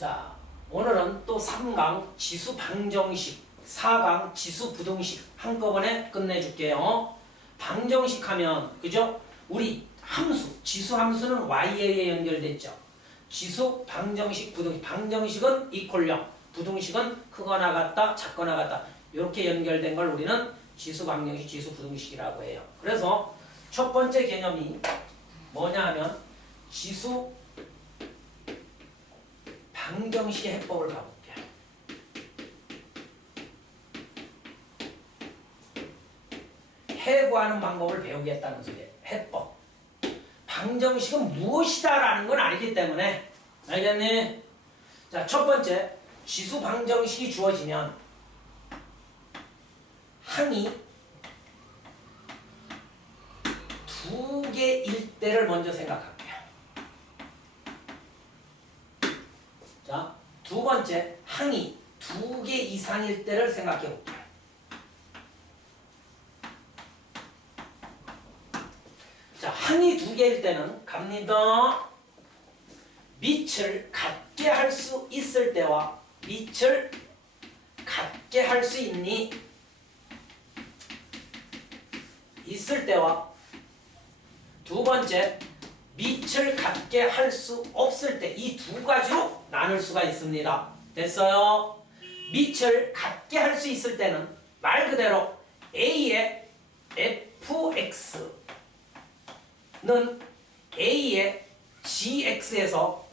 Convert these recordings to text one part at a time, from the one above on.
자, 오늘은 또 3강 지수 방정식, 4강 지수 부등식 한꺼번에 끝내줄게요. 방정식 하면, 그죠? 우리 함수, 지수 함수는 y에 의해 연결됐죠. 지수 방정식, 부등식. 방정식은 이퀄 0, 부등식은 크거나 같다, 작거나 같다. 이렇게 연결된 걸 우리는 지수 방정식, 지수 부등식이라고 해요. 그래서 첫 번째 개념이 뭐냐 하면 지수 방정식의 해법을 가볼게요. 해구하는 방법을 배우겠다는 소리예요. 해법. 방정식은 무엇이다라는 건 알기 때문에, 알겠니? 자, 첫 번째, 지수 방정식이 주어지면 항이 두 개일 때를 먼저 생각할게요. 자, 두 번째, 항이 두 개 이상일 때를 생각해 볼게요. 자, 항이 두 개일 때는 갑니다. 밑을 같게 할 수 있을 때와 밑을 같게 할 수 있니? 있을 때와 두 번째, 밑을 같게 할 수 없을 때, 이 두 가지로 나눌 수가 있습니다. 됐어요? 밑을 같게 할 수 있을 때는 말 그대로 A의 fx는 A의 gx에서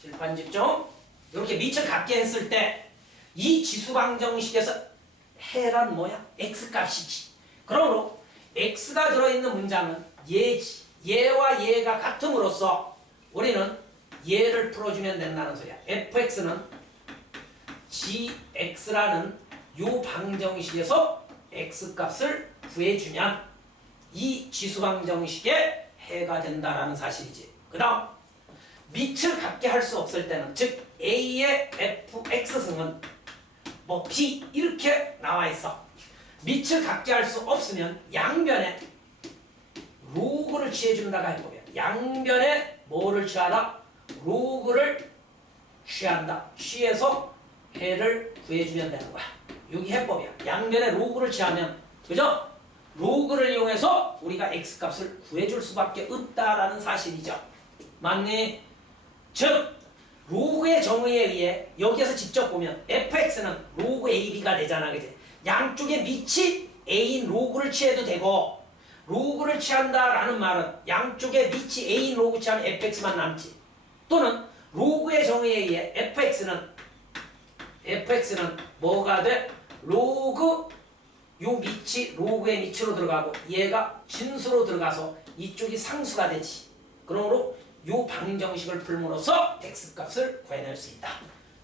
칠판 집중, 이렇게 밑을 같게 했을 때 이 지수 방정식에서 해란 뭐야? x값이지. 그러므로 x가 들어있는 문장은 얘지. 얘와 얘가 같음으로써 우리는 얘를 풀어주면 된다는 소리야. fx는 gx라는 요 방정식에서 x값을 구해주면 이 지수 방정식의 해가 된다라는 사실이지. 그 다음 밑을 같게 할 수 없을 때는, 즉 a의 fx승은 뭐 b 이렇게 나와 있어. 밑을 같게 할 수 없으면 양변에 로그를 취해준다가 해법이야. 양변에 뭐를 취하다? 로그를 취한다. 취해서 해를 구해주면 되는 거야. 여기 해법이야. 양변에 로그를 취하면, 그죠? 로그를 이용해서 우리가 x값을 구해줄 수밖에 없다라는 사실이죠. 맞니? 즉 로그의 정의에 의해 여기에서 직접 보면 fx는 로그 ab가 되잖아, 그지? 양쪽의 밑이 a인 로그를 취해도 되고, 로그를 취한다라는 말은 양쪽의 밑이 a인 로그 취하면 fx만 남지. 또는 로그의 정의에 의해 fx는 뭐가 돼? 로그 요 밑이 로그의 밑으로 들어가고 얘가 진수로 들어가서 이쪽이 상수가 되지. 그러므로 요 방정식을 풀므로써 x값을 구해낼 수 있다.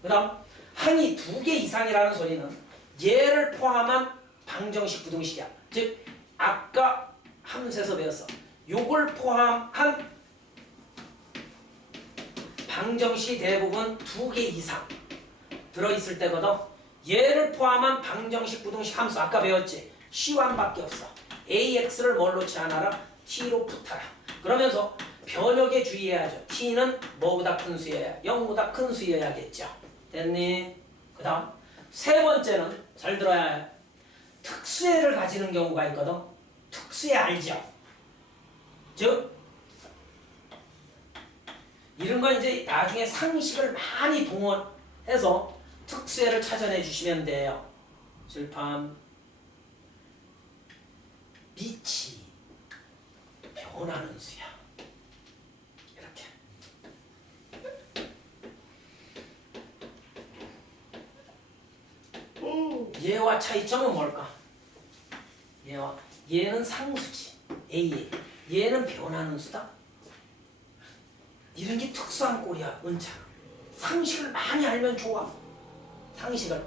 그 다음 항이 두 개 이상이라는 소리는 얘를 포함한 방정식 부등식이야. 즉 아까 함수에서 배웠어. 요걸 포함한 방정식이 대부분 두 개 이상 들어있을 때거든. 얘를 포함한 방정식 부등식 함수 아까 배웠지? C1밖에 없어. AX를 뭘로 취하나라? T로 붙어라. 그러면서 변역에 주의해야죠. T는 뭐보다 큰 수여야? 0보다 큰 수여야겠죠. 됐니? 그 다음 세 번째는 잘 들어야 해. 특수해를 가지는 경우가 있거든. 특수해 알죠? 즉 이런 건 이제 나중에 상식을 많이 동원해서 특수해를 찾아내 주시면 돼요. 칠판 빛이 변하는 수야. 이렇게. 얘와 차이점은 뭘까? 얘는 상수지. A. 얘는 변하는 수다. 이런 게 특수한 꼴이야. 은차. 상식을 많이 알면 좋아. 상식을.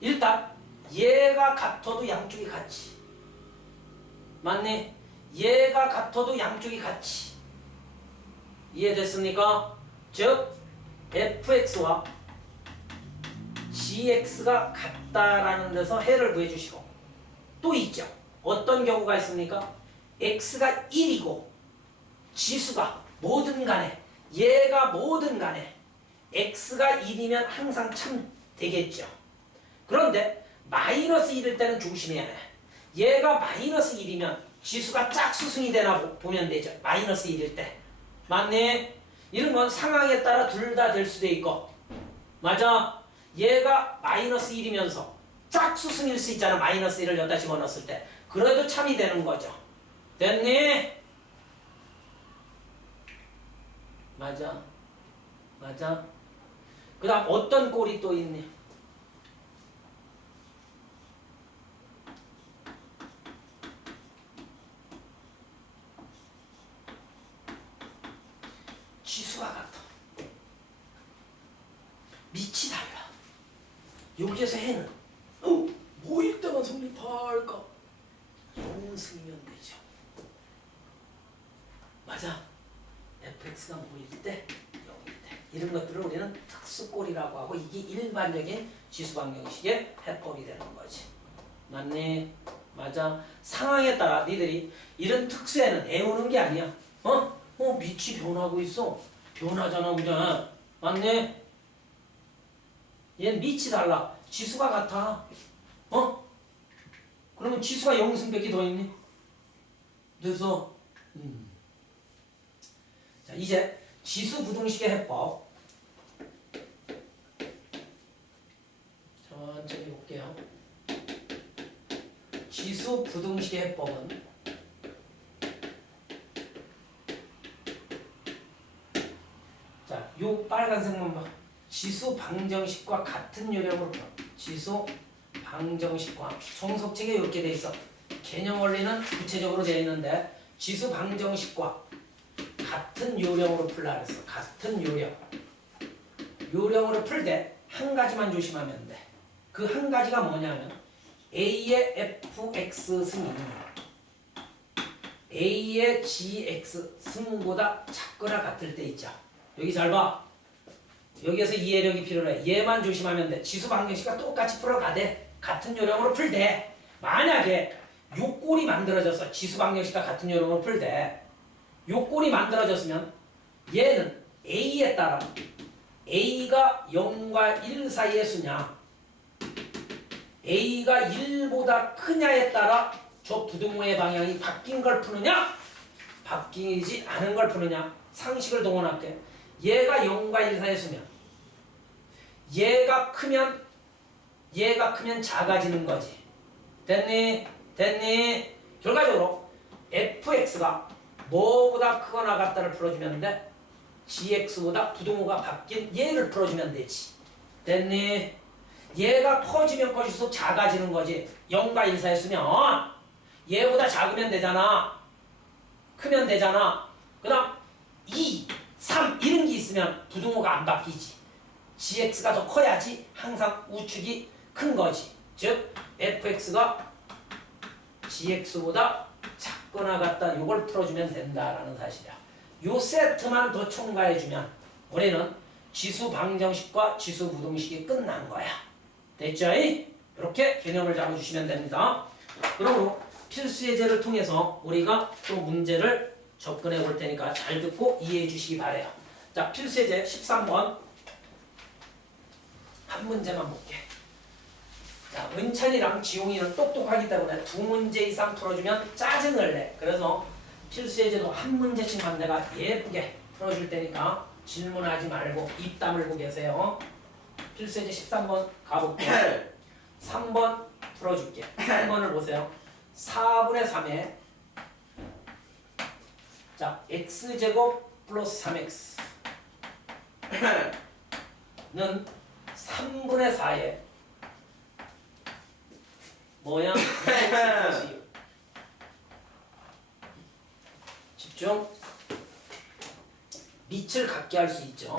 일단 얘가 같아도 양쪽이 같이. 맞니? 얘가 같아도 양쪽이 같이. 이해됐습니까? 즉 fx와 gx가 같다라는 데서 해를 구해주시고, 또 있죠. 어떤 경우가 있습니까? x가 1이고 지수가 뭐든 간에, 얘가 뭐든 간에 x가 1이면 항상 참 되겠죠. 그런데 마이너스 1일 때는 조심해야 해. 얘가 마이너스 1이면 지수가 짝수승이 되나 보면 되죠. 마이너스 1일 때. 맞네? 이런 건 상황에 따라 둘 다 될 수도 있고. 맞아? 얘가 마이너스 1이면서 짝수승일 수 있잖아. 마이너스 1을 여기다 집어넣었을 때. 그래도 참이 되는 거죠. 됐니? 맞아. 맞아. 그 다음 어떤 꼴이 또 있니? 지수와 같아. 밑이 달라. 여기에서 해는 뭐일 때만 성립할까? 용승이면 되죠. 맞아. fx가 뭐일 때? 0일 때. 이런 것들을 우리는 특수꼴이라고 하고 이게 일반적인 지수방정식의 해법이 되는 거지. 맞니? 맞아. 상황에 따라 니들이 이런 특수에는 애우는 게 아니야. 밑이 변하고 있어. 변하잖아, 그죠? 맞니? 얘는 밑이 달라. 지수가 같아. 그러면 지수가 0승백이 더 있니? 그래서 자, 이제 지수 부등식의 해법. 천천히 볼게요. 지수 부등식의 해법은 자, 요 빨간색만 봐. 지수 방정식과 같은 요령으로 풀어. 지수 방정식과 정석책에 이렇게 돼 있어. 개념 원리는 구체적으로 되어 있는데 지수 방정식과 같은 요령으로 풀라 그랬어. 같은 요령. 요령으로 풀 때 한 가지만 조심하면 돼. 그 한 가지가 뭐냐면 A의 fx 승이 A의 gx 승보다 작거나 같을 때 있죠. 여기 잘 봐. 여기에서 이해력이 필요해. 얘만 조심하면 돼. 지수 방정식과 똑같이 풀어가되 같은 요령으로 풀 때 만약에 요 꼴이 만들어져서 지수 방정식과 같은 요령으로 풀 때 요 꼴이 만들어졌으면 얘는 A에 따라 A가 0과 1 사이의 수냐 A가 1보다 크냐에 따라 저 부등호의 방향이 바뀐 걸 푸느냐 바뀌지 않은 걸 푸느냐 상식을 동원할게. 얘가 0과 1 사이의 수면 얘가 크면 작아지는 거지. 됐니? 됐니? 결과적으로 fx가 뭐보다 크거나 같다를 풀어주면 돼. gx보다 부등호가 바뀐 얘를 풀어주면 되지. 됐니? 얘가 커지면 커질수록 작아지는 거지. 0과 1 사이에 쓰면 얘보다 작으면 되잖아. 크면 되잖아. 그 다음 2, 3 이런 게 있으면 부등호가 안 바뀌지. gx가 더 커야지 항상 우측이 큰 거지. 즉 fx가 gx보다 작거나 같다. 요걸 풀어주면 된다라는 사실이야. 요 세트만 더 첨가해주면 우리는 지수 방정식과 지수 부등식이 끝난 거야. 됐죠? 이렇게 개념을 잡아주시면 됩니다. 그러므로 필수 예제를 통해서 우리가 또 문제를 접근해 볼 테니까 잘 듣고 이해해 주시기 바래요. 자, 필수 예제 13번 한 문제만 볼게. 자, 은찬이랑 지용이는 똑똑하기 때문에 두 문제 이상 풀어주면 짜증을 내. 그래서 필수 예제도 한 문제씩만 내가 예쁘게 풀어줄 테니까 질문하지 말고 입 다물고 계세요. 필수 예제 13번 가볼게. 3번 풀어줄게. 3번을 보세요. 4분의 3에 자 x제곱 플러스 3x 는 3분의 4에 뭐야? 2x 플러스 6. 집중. 밑을 갖게 할 수 있죠.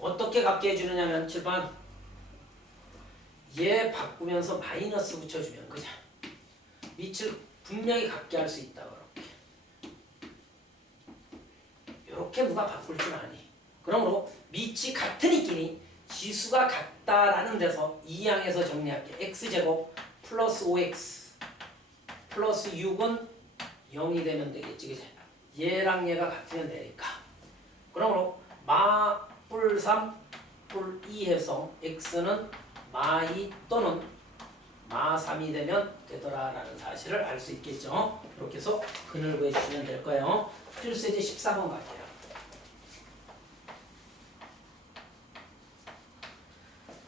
어떻게 갖게 해주느냐면 7번 얘 바꾸면서 마이너스 붙여주면 그냥 밑을 분명히 갖게 할 수 있다. 이렇게 누가 바꿀 줄 아니. 그러므로 밑이 같으니끼리 지수가 같다라는 데서 이 항에서 정리할게. x제곱 플러스 5x 플러스 6은 0이 되면 되겠지. 그치? 얘랑 얘가 같으면 되니까. 그러므로 마뿔3 뿔 2 해서 x는 마2 또는 마3이 되면 되더라라는 사실을 알 수 있겠죠. 이렇게 해서 근을 구해주시면 될 거예요. 필수예제 14번 갈게요.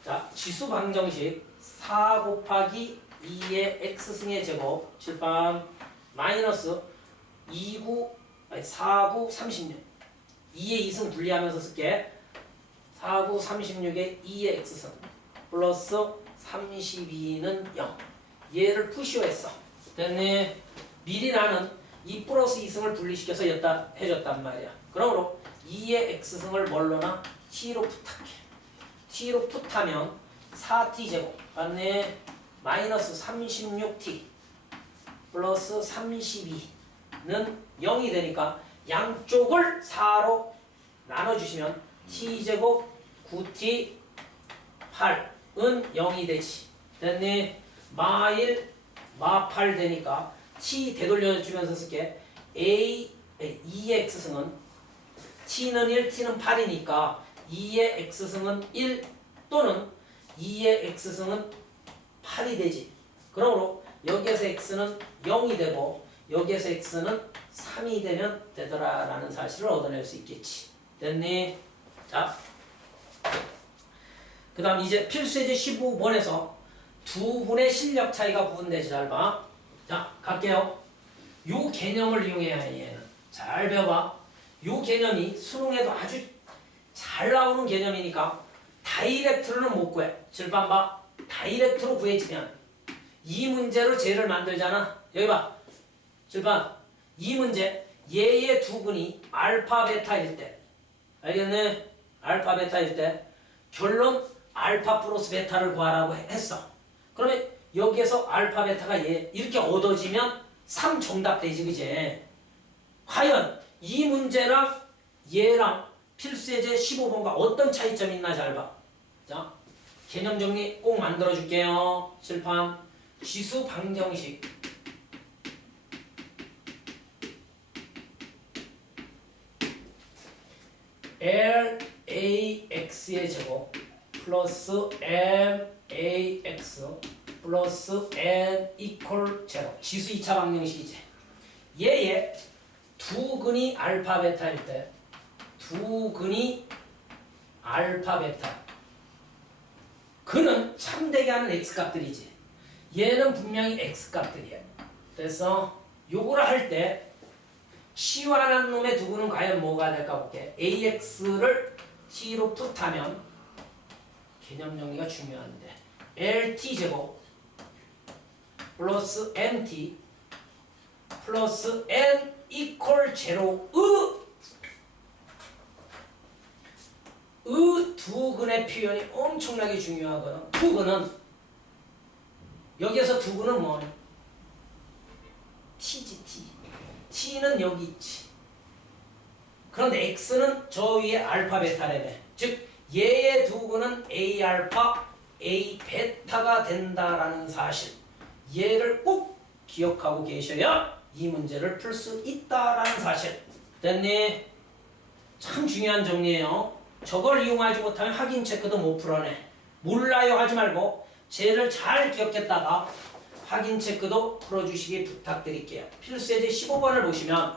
자, 지수 방정식 4 곱하기 2의 x승의 제곱 칠판 마이너스 4, 9, 36 2의 2승 분리하면서 쓸게. 4, 9, 36의 2의 x승 플러스 32는 0. 얘를 푸시오했어. 됐니? 미리 나는 2 플러스 2승을 분리시켜서 여기다 해줬단 말이야. 그러므로 2의 x승을 뭘로나 t로 풋할게. t로 풋하면 4t 제곱 맞네. 마이너스 36t 플러스 32는 0이 되니까 양쪽을 4로 나눠주시면 t제곱 9t 8은 0이 되지. 됐니? 마1 마8 되니까 t 되돌려주면서 쓸게. 2의 x승은 t는 1, t는 8이니까 2의 x승은 1 또는 2의 x승은 8이 되지. 그러므로 여기에서 x는 0이 되고 여기에서 x는 3이 되면 되더라라는 사실을 얻어낼 수 있겠지. 됐니? 자, 그 다음 이제 필수예제 15번에서 두 분의 실력 차이가 구분되지. 잘 봐. 자, 갈게요. 요 개념을 이용해야 해. 얘는 잘 배워봐. 요 개념이 수능에도 아주 잘 나오는 개념이니까 다이렉트로는 못 구해. 질반 봐. 다이렉트로 구해지면 이 문제로 쟤를 만들잖아. 여기 봐. 질반. 이 문제 얘의 두 근이 알파 베타일 때 알겠네? 알파 베타일 때 결론 알파 플러스 베타를 구하라고 했어. 그러면 여기에서 알파 베타가 얘 이렇게 얻어지면 3 정답 되지. 그지? 과연 이 문제랑 얘랑 필수예제 15번과 어떤 차이점이 있나 잘 봐. 자, 개념 정리 꼭 만들어 줄게요. 칠판 지수 방정식 LAX의 제곱 플러스 MAX 플러스 N 이퀄 제로 지수 2차 방정식이지. 얘의 두 근이 알파 베타일 때 두 근이 알파 베타 그는 참되게 하는 x값들이지. 얘는 분명히 x값들이야. 그래서 요거를 할 때 시환한 놈의 두 근은 과연 뭐가 될까 볼게. AX를 T로 풋하면 개념 정리가 중요한데 LT제곱 플러스 MT 플러스 N 이퀄 제로의 두 근의 표현이 엄청나게 중요하거든. 두 근은 여기에서 두 근은 뭐니? T지 T. T는 여기 있지. 그런데 X는 저 위에 알파 베타래매. 즉 얘의 두 근은 A 알파, A 베타가 된다라는 사실. 얘를 꼭 기억하고 계셔야 이 문제를 풀 수 있다라는 사실. 됐니? 참 중요한 정리예요. 저걸 이용하지 못하면 확인 체크도 못 풀어내. 몰라요 하지 말고 쟤를 잘 기억했다가 확인 체크도 풀어주시기 부탁드릴게요. 필수예제 15번을 보시면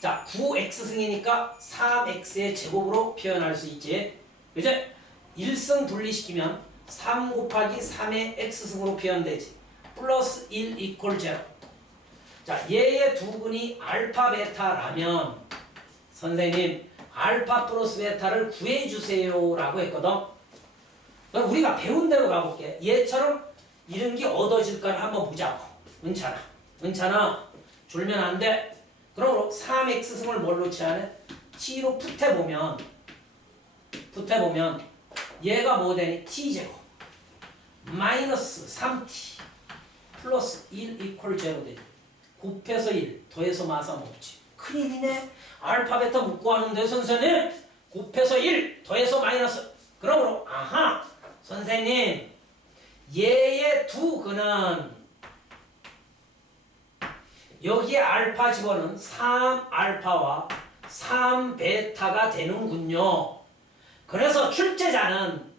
자 9x승이니까 3x의 제곱으로 표현할 수 있지. 이제 1승 분리시키면 3 곱하기 3의 x승으로 표현되지. 플러스 1 이퀄 제로. 자 얘의 두 근이 알파 베타라면 선생님 알파 플러스 베타를 구해주세요 라고 했거든. 그럼 우리가 배운 대로 가볼게. 얘처럼 이런 게 얻어질까를 한번 보자고. 은찬아. 은찬아. 졸면 안 돼. 그러므로 3x승을 뭘로 취하네? t로 풋해보면 얘가 뭐 되니? t제곱 마이너스 3t 플러스 1 이퀄 제로 되지. 곱해서 1 더해서 마삼 없지. 큰일이네. 알파 베타 못 구하는데 선생님 곱해서 1 더해서 마이너스. 그러므로 아하 선생님 얘의 두 근은 여기에 알파 집어는 3알파와 3베타가 되는군요. 그래서 출제자는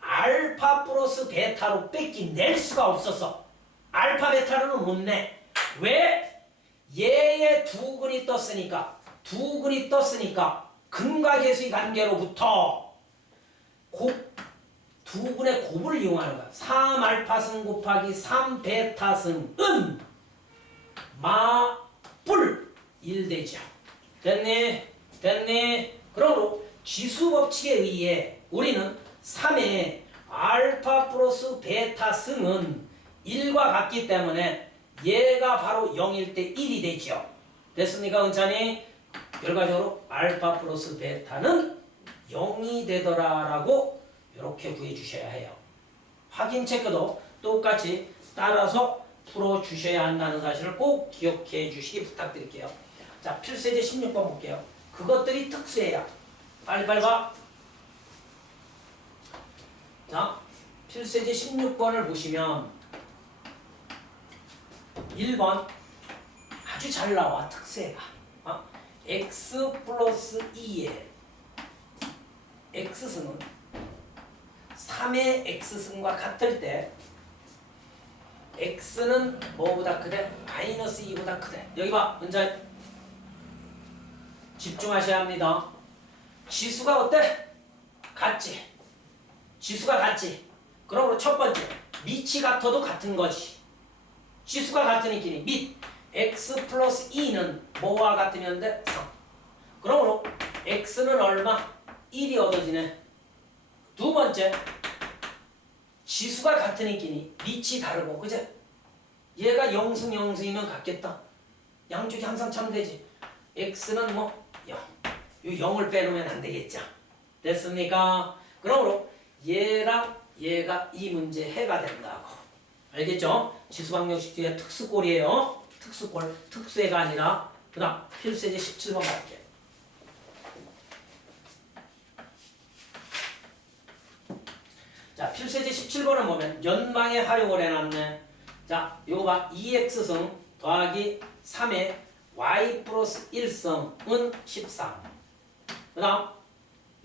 알파 플러스 베타로 낼 수가 없었어. 알파 베타로는 못 내. 왜? 얘의 두근이 떴으니까. 근과 계수의 관계로부터 두근의 곱을 이용하는 거야. 3알파승 곱하기 3베타승은 마뿔 1되죠. 됐니? 그러므로 지수법칙에 의해 우리는 3의 알파 플러스 베타 승은 1과 같기 때문에 얘가 바로 0일 때 1이 되죠. 됐습니까, 은찬이? 결과적으로 알파 플러스 베타는 0이 되더라라고 이렇게 구해주셔야 해요. 확인 체크도 똑같이 따라서 풀어주셔야 한다는 사실을 꼭 기억해 주시기 부탁드릴게요. 자, 필세제 16번 볼게요. 그것들이 특수해야. 빨리 봐. 자, 필세제 16번을 보시면 1번 아주 잘 나와. 특수해가. x 플러스 2의 x승은 3의 x승과 같을 때 x는 뭐보다 크대? 마이너스 2보다 크대. 여기 봐. 은자 집중하셔야 합니다. 지수가 어때? 같지. 지수가 같지. 그러므로 첫 번째 밑이 같아도 같은 거지. 지수가 같으니까 밑 x 플러스 2는 뭐와 같으면 돼? 3. 그러므로 x는 얼마? 1이 얻어지네. 두 번째 지수가 같으니까 밑이 다르고, 그제? 얘가 0승이면 같겠다. 양쪽이 항상 참되지. x는 뭐 0. 이 0을 빼놓으면 안 되겠죠. 됐습니까? 그러므로 얘랑 얘가 이 문제 해가 된다고. 알겠죠? 지수방정식 뒤에 특수꼴이에요. 특수꼴, 특수해가 아니라. 그 다음 필수예제 17번 갈게요. 자, 필수예제 17번은 보면 연방에 활용을 해놨네. 자, 요거 봐. 2x승 더하기 3의 y 플러스 1승은 13. 그 다음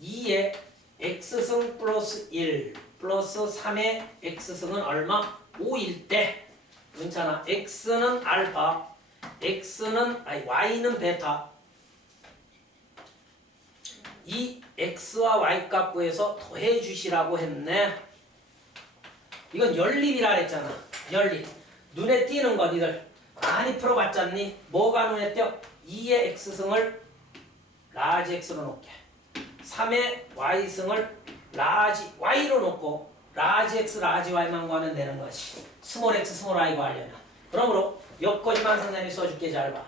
2의 x승 플러스 1 플러스 3의 x승은 얼마? 5일 때 괜찮아. x는 알파, y는 베타. 이 x와 y 값 구해서 더해 주시라고 했네. 이건 연립이라 했잖아. 연립. 눈에 띄는 거 니들 많이 풀어봤잖니? 뭐가 눈에 띄어? 2의 x승을 라지 x로 놓게. 3의 y승을 라지 y로 놓고 라지 x, 라지 y만 구하면 되는 거지. 스몰 x, 스몰 y 구하려면. 그러므로 여기까지만 선생님이 써줄게. 잘 봐.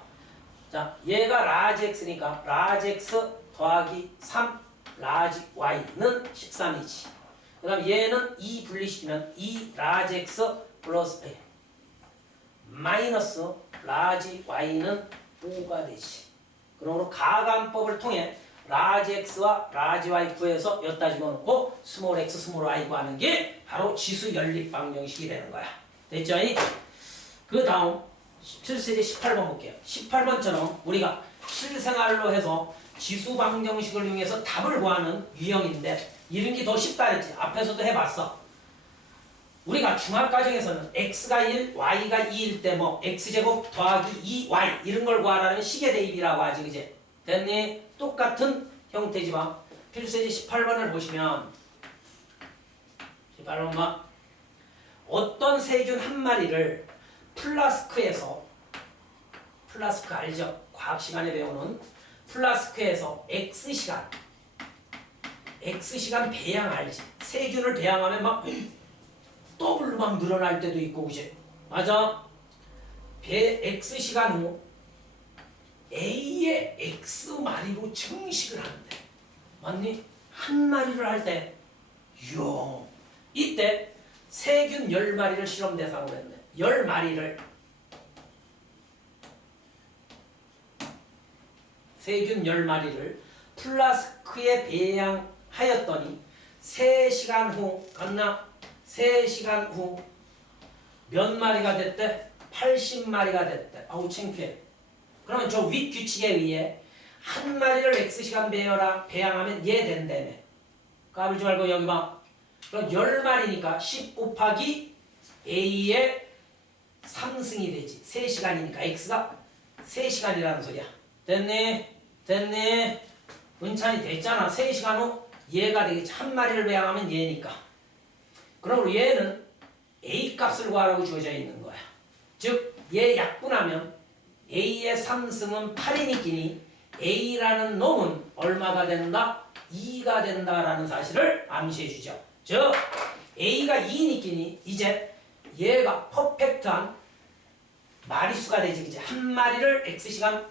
자, 얘가 라지 x니까 라지 x 더하기 3 라지 y는 13이지. 그 다음 얘는 2 분리시키면 2 라지 x 플러스 100 마이너스 라지 y는 5가 되지. 그러므로 가감법을 통해 라지 x와 라지 y 구해서 여기다 집어넣고 스몰 x, 스몰 y 구하는 게 바로 지수 연립 방정식이 되는 거야. 됐죠? 그 다음 필수예제 18번 볼게요. 18번처럼 우리가 실생활로 해서 지수 방정식을 이용해서 답을 구하는 유형인데 이런 게 더 쉽다 했지. 앞에서도 해봤어. 우리가 중학과정에서는 x가 1, y가 2일 때 뭐 x제곱 더하기 2y 이런 걸 구하라는 식의 대입이라고 하지. 그제? 됐니? 똑같은 형태지만 필수예제 18번을 보시면 18번 봐. 어떤 세균 한 마리를 플라스크에서, 플라스크 알죠? 과학 시간에 배우는 플라스크에서 X시간 배양 알지? 세균을 배양하면 막 더블로 막 늘어날 때도 있고, 그지? 맞아? X시간 후 A의 X마리로 증식을 하는데, 맞니? 한 마리를 할 때, 이때 세균 10마리를 실험 대상으로 했네. 10마리를 세균 10마리를 플라스크에 배양하였더니 3시간 후, 갔나? 3시간 후 몇 마리가 됐대? 80마리가 됐대. 아우 창피해. 그러면 저 윗 규칙에 의해 한 마리를 X시간 배양하면 얘 된다며. 까불지 말고 여기 봐. 그럼 10마리니까 10 곱하기 A의 3승이 되지. 3시간이니까 X가 3시간이라는 소리야. 됐네? 됐네? 은찬이 됐잖아. 3시간 후 얘가 되겠지. 한 마리를 배양하면 얘니까. 그러므로 얘는 A 값을 구하라고 주어져 있는 거야. 즉, 얘 약분하면 A의 3승은 8이니끼니 A라는 놈은 얼마가 된다? 2가 된다라는 사실을 암시해 주죠. 즉, A가 2니끼니 이제 얘가 퍼펙트한 마리수가 되지. 이제 한 마리를 X시간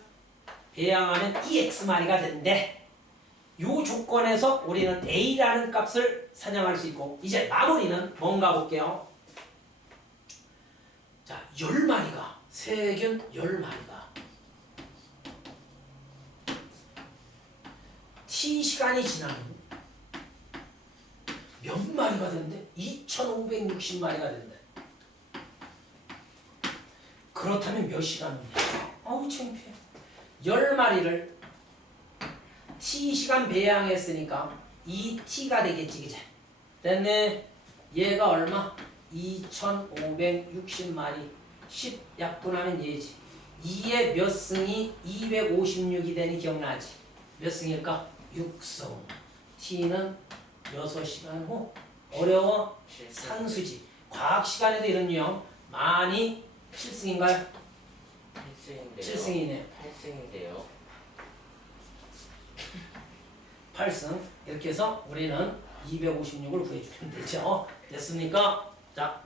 배양하면 2X마리가 된대. 이 조건에서 우리는 A라는 값을 사냥할 수 있고, 이제 마무리는 뭔가 볼게요. 자, 10마리가, 세균 10마리가 T시간이 지나면 몇 마리가 된대? 2560마리가 된대. 그렇다면 몇 시간이냐? 어우 창피해. 10마리를 T시간 배양했으니까 2T가 되겠지, 그제? 됐네. 얘가 얼마? 2560마리. 10 약분하면 얘지. 2의 몇 승이 256이 되니 기억나지? 몇 승일까? 6승. T는 6시간 후. 어려워? 산수지. 과학 시간에도 이런 유형 많이 필승인가요? 7승이네. 8승인데요. 8승. 이렇게 해서 우리는 256을 구해주면 되죠. 됐습니까? 자.